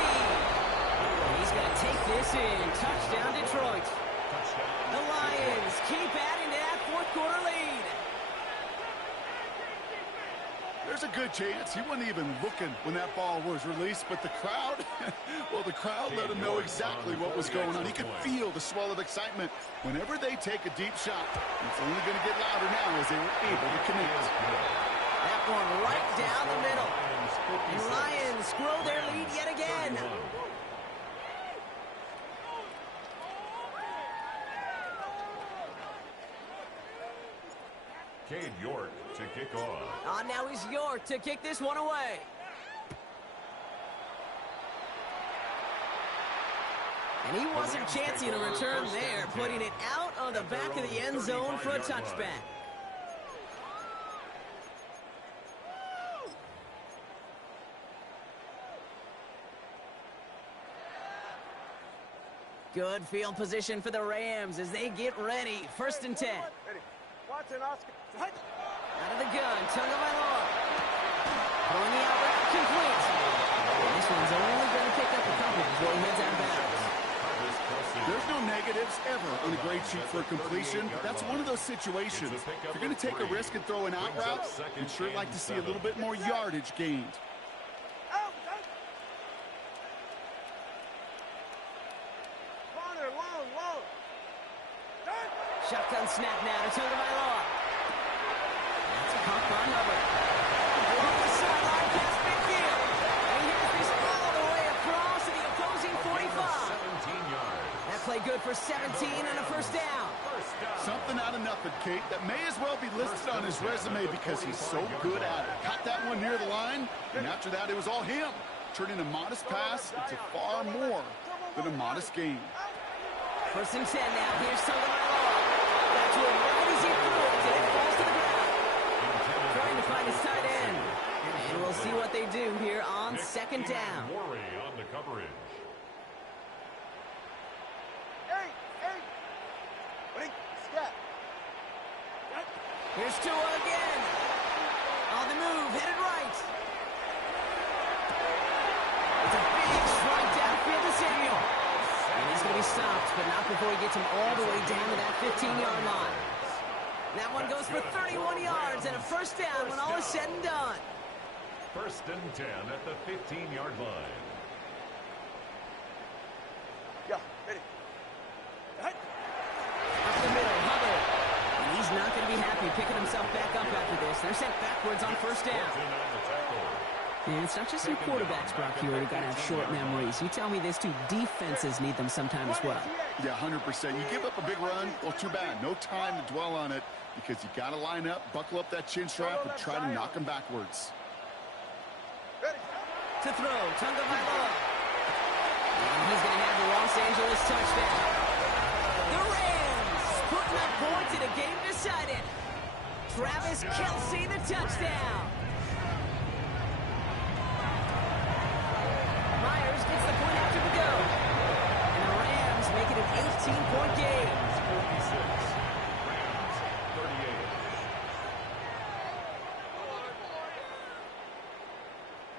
He's going to take this in. Touchdown, Detroit. The Lions keep adding to that 4th-quarter lead. There's a good chance he wasn't even looking when that ball was released, but the crowd, well, the crowd let him know exactly what was going on. He could feel the swell of excitement. Whenever they take a deep shot, it's only going to get louder now as they were able to connect. That one right down the middle. And Lions grow their lead yet again. Cade York to kick off. Now is York to kick this one away. And he wasn't chancing a return there, putting it out on the back of the end zone for a touchback. Good field position for the Rams as they get ready. 1st and 10. Out of the gun, Tagovailoa. Throwing the out route complete. And this one's only going to pick up a couple before he heads out of bounds. There's no negatives ever on a grade sheet for a completion, but that's one of those situations. If you're going to take a risk and throw an out route, you'd sure like to see a little bit more yardage gained. Shotgun snap now to Tagovailoa. That's a caught by Hubbard. Over the sideline past midfield. And here's this all the way across to the opposing 45. 17 yards. That play good for 17 and a 1st down. Something out of nothing, Kate. That may as well be listed on his resume because he's so good at it. Caught that one near the line, and after that it was all him. Turning a modest pass into far more than a modest gain. 1st and 10 now. Here's Tagovailoa. Got to him right as he threw it, and it falls to the ground. Trying to find his tight end. And we'll see what they do here on 2nd down. Worry on the coverage. Here's Tua again. On the move, headed right. It's a big strike downfield to Samuel. And he's going to be stopped, but not before he gets him all the way down to that 15-yard line. That one goes for 31 yards and a first down when all is said and done. First and 10 at the 15-yard line. Yeah, ready. Right. Up the middle, Hubbard. And he's not going to be happy picking himself back up after this. They're sent backwards on first down. And it's not just some quarterbacks, Brock, here who got to have short memories. You tell me this too, defenses need them sometime as well. Yeah, 100%. You give up a big run, well, too bad. No time to dwell on it because you got to line up, buckle up that chin strap, and try to knock them backwards. Ready. To throw, Tagovailoa. And he's going to have the Los Angeles touchdown. The Rams putting up points in a game decided. Travis Kelce, the touchdown. Myers gets the point after the go. And the Rams make it an 18-point game. 46. Rams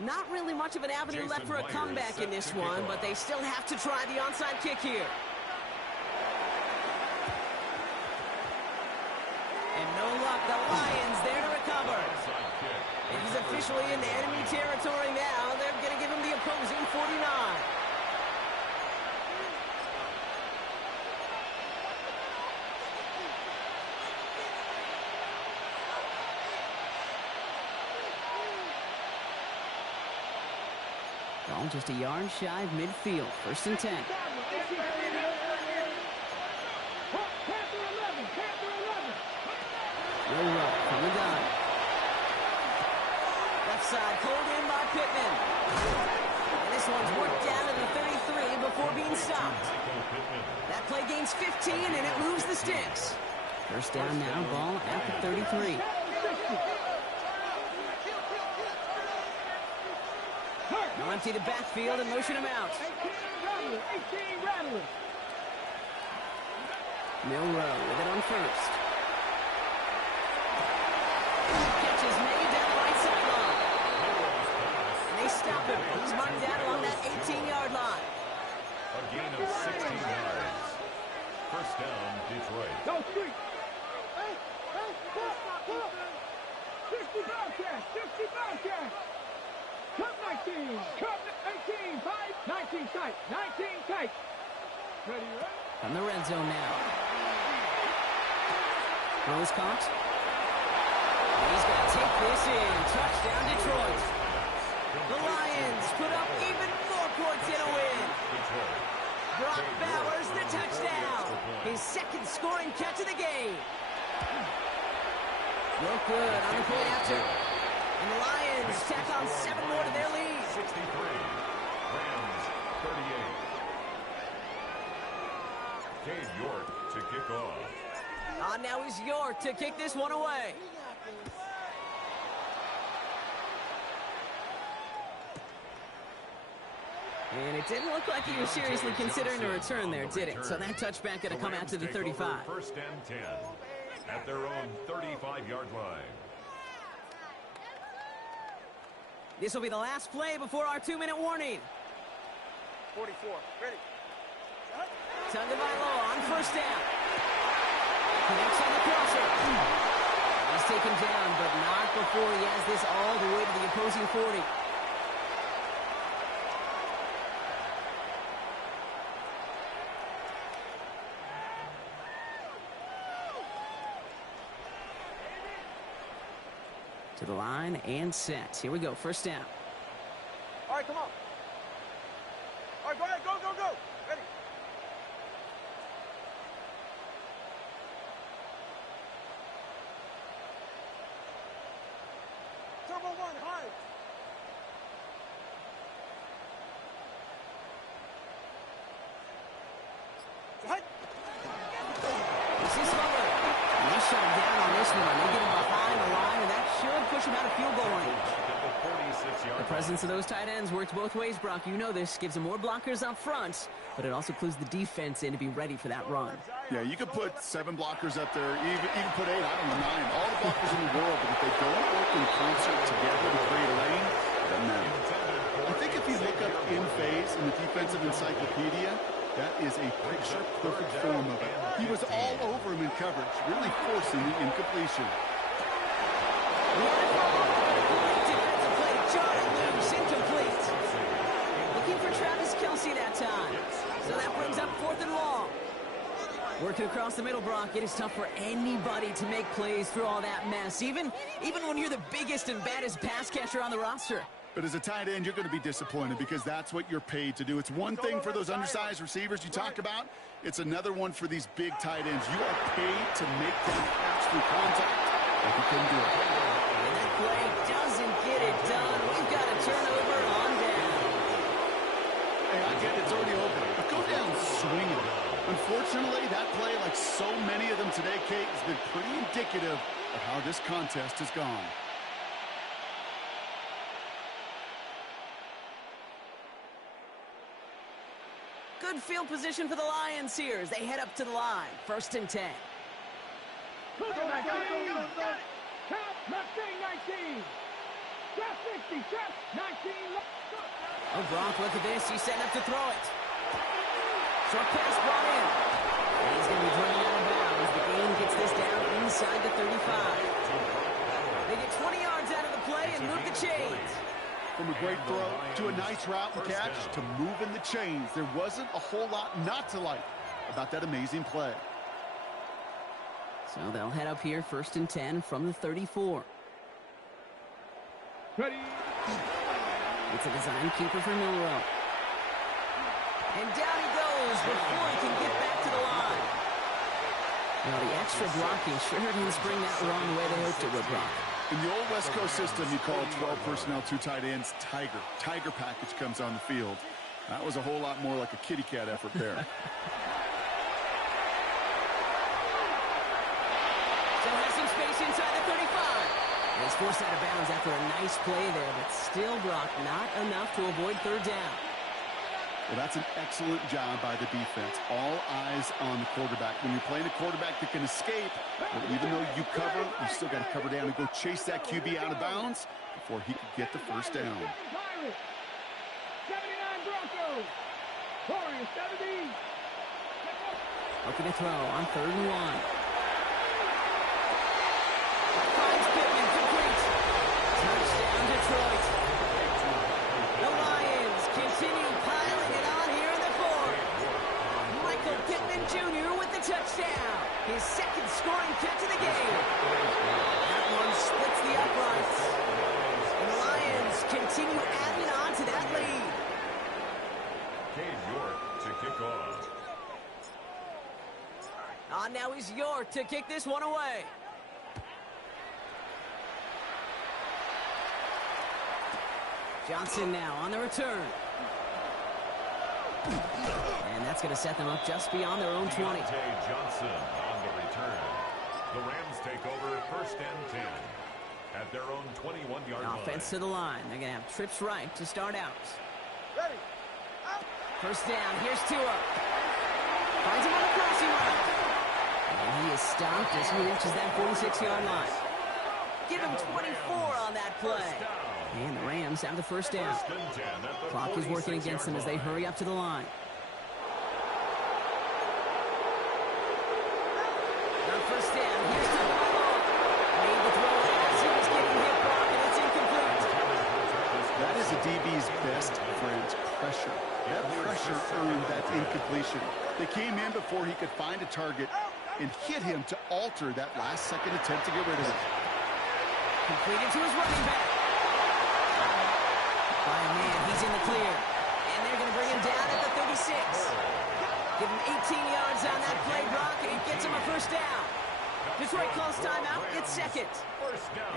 38. Not really much of an avenue left for a comeback in this one, but they still have to try the onside kick here. And no luck, the Lions there to recover. And he's officially into enemy territory now. They're going to give him the opposing 49. Ball just a yard shy of midfield. First and 10. No run from the gun. Left side pulled in by Pittman. And this one's worked down to the 33 before being stopped. That play gains 15 and it moves the sticks. First down now, ball at the 33. They'll empty the backfield and motion him out. Milrow with it on first. Catch is made down the right sideline. And they stop him. He's marked down along that 18-yard line. A gain of 16 yards. First down, Detroit. Go street. 60 Bobcats. 60 Bobcats. Cut 19. Cut 18. 5. 19 tight. 19 tight. Ready, ready? From the red zone now. Rose caught. He's going to take this in. Touchdown, Detroit. The Lions put up even more points in a win. Brock Bowers, the touchdown. His second scoring catch of the game. Look good on the play after. And the Lions tack on 7 more to their lead. 63. Rams 38. Cade York to kick off. On now is York to kick this one away. And it didn't look like he was seriously considering a return there, did it? So that touchback going to come out to the 35. First and 10 at their own 35-yard line. This will be the last play before our 2-minute warning. 44. Ready. Tagovailoa on first down. Connects on the crosser. He's taken down, but not before he has this all the way to the opposing 40. To the line and set. Here we go. First down. All right, come on. All right, go ahead. Go, go, go. Ready. Turbo 1, high. Right. This is Hubbard. And they shut him down on this one. They get him behind the line, and that should push him out of field goal range. 46-yard The presence of those tight ends works both ways, Brock. You know this. Gives them more blockers up front, but it also clues the defense in to be ready for that run. Yeah, you could put 7 blockers up there, even put 8, I don't know, 9. All the blockers in the world, but if they don't work in concert together to create a lane, it doesn't matter. I think if you look up in phase in the defensive encyclopedia, that is a picture-perfect form of it. He was all over him in coverage, really forcing the incompletion. Defensive play, jarred it loose, incomplete. Looking for Travis Kelce that time. So that brings up 4th and long. Working across the middle, Brock, it is tough for anybody to make plays through all that mess, even when you're the biggest and baddest pass catcher on the roster. But as a tight end, you're going to be disappointed because that's what you're paid to do. It's one thing for those undersized receivers you talk about. It's another one for these big tight ends. You are paid to make them catch through contact, but you couldn't do it. And that play doesn't get it done. We've got a turnover on down. Hey, I get it. It's already over. But go down swinging. Unfortunately, that play, like so many of them today, Kate, has been pretty indicative of how this contest has gone. Good field position for the Lions here as they head up to the line. 1st and 10. Count Mustang 19. Shot 60, shot 19. Oh, Gronk, look at this. He's setting up to throw it. Short pass brought in. And he's going to be running out of bounds. The game gets this down inside the 35. They get 20 yards out of the play and move the chains. From a great throw to a nice route and catch to moving the chains. There wasn't a whole lot not to like about that amazing play. So they'll head up here 1st and 10 from the 34. Ready. It's a design keeper for Milrow. And down he goes before he can get back to the line. Now the extra blocking sure didn't bring that run the way they hoped it would, Brock. In the old West Coast system, you call 12 personnel, 2 tight ends, Tiger. Tiger package comes on the field. That was a whole lot more like a kitty cat effort there. Still has some space inside the 35. He's forced out of bounds after a nice play there, but still, Brock, not enough to avoid 3rd down. Well, that's an excellent job by the defense. All eyes on the quarterback. When you're playing a quarterback that can escape, well, even though you cover, you still got to cover down and go chase that QB out of bounds before he could get the 1st down. 79 Broncos. Warriors 70. Looking to throw on 3rd and 1. Finds Pittman, complete. Touchdown, Detroit. The Lions continue piling it on here in the 4th. Michael Pittman Jr. with the touchdown. His 2nd scoring catch of the game. That one splits the uprights. And the Lions continue adding on to that lead. Cade York to kick off. Now is York to kick this one away. Johnson now on the return. And that's going to set them up just beyond their own 20. Johnson on the return. The Rams take over 1st and 10 at their own 21-yard line. Offense to the line. They're going to have trips right to start out. Ready. Out. 1st down. Here's Tua. Finds him on the crossing route. And he is stopped as he reaches that 46-yard line. Give him 24 on that play. And the Rams have the 1st down. Clock is working against them as they hurry up to the line. Now 1st down. Here's the ball. Made the throw as he was getting hit, Brock, and it's incomplete. That is a DB's best friend, pressure. That pressure earned that incompletion. They came in before he could find a target and hit him to alter that last-second attempt to get rid of it. Completed to his running back. By a man, he's in the clear. And they're going to bring him down at the 36. Give him 18 yards on that play, Brock, and he gets him a 1st down. Detroit calls timeout. It's 2nd.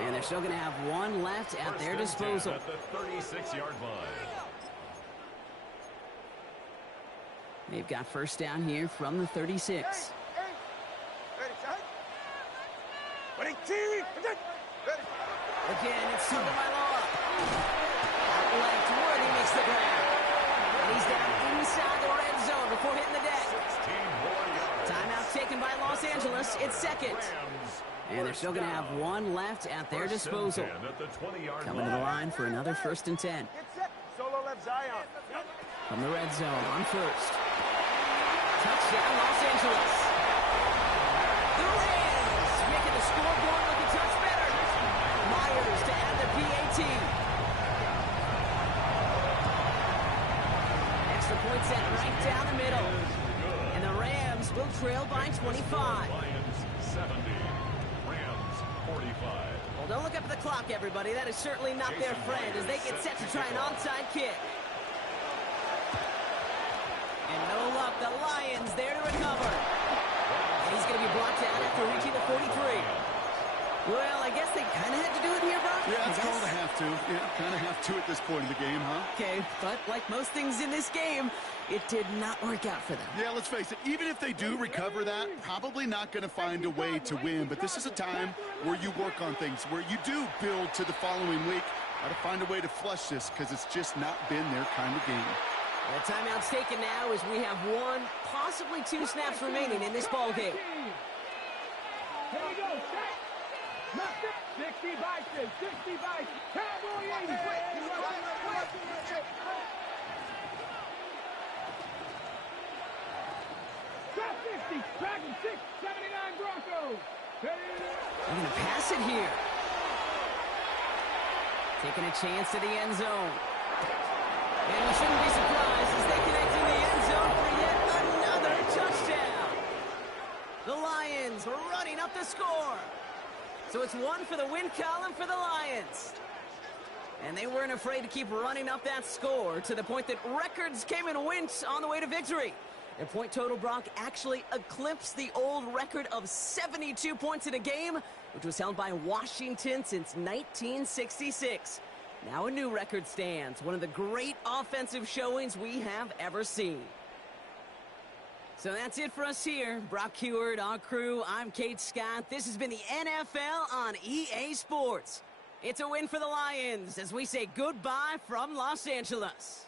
And they're still going to have one left at their disposal. At the 36-yard line. They've got 1st down here from the 36. Ready, shot. Ready, team. Ready. Again, it's Tagovailoa. Out left, Worthy makes the grab. And he's down inside the red zone before hitting the deck. 16 more yards. Timeout taken by Los Angeles. It's second. Rams. And they're still going to have one left at their First and disposal. 10 at the 20-yard Coming to the line for another 1st and 10. Get set. Solo left Zion. From the red zone on first. Touchdown, Los Angeles. The Rams making the scoreboard look a touch better. Myers to add the PAT. Extra point set right down the middle. And the Rams will trail by 25. Lions 70. Rams 45. Well, don't look up at the clock, everybody. That is certainly not their friend as they get set to try an onside kick. And no luck, the Lions there to recover. And he's going to be brought down after reaching the 43. Well, I guess they kind of had to do it here, Brock. Yeah, it's called a have to. Yeah, kind of have to at this point in the game, huh? Okay, but like most things in this game, it did not work out for them. Yeah, let's face it, even if they do recover that, probably not going to find a way to win. But this is a time where you work on things, where you do build to the following week. Got to find a way to flush this because it's just not been their kind of game. The timeout's taken now as we have 1, possibly 2 snaps remaining in this ball game. Here we go, set. 60 vices, 60 vices. Cowboy 80. Drop 50, Dragon 6, 79 Broncos. They're going to pass it here. Taking a chance to the end zone. And we shouldn't be surprised as they connect in the end zone for yet another touchdown. The Lions running up the score. So it's 1 for the win column for the Lions. And they weren't afraid to keep running up that score to the point that records came and went on the way to victory. Their point total, Brock, actually eclipsed the old record of 72 points in a game, which was held by Washington since 1966. Now a new record stands, one of the great offensive showings we have ever seen. So that's it for us here. Brock Heward, our crew, I'm Kate Scott. This has been the NFL on EA Sports. It's a win for the Lions as we say goodbye from Los Angeles.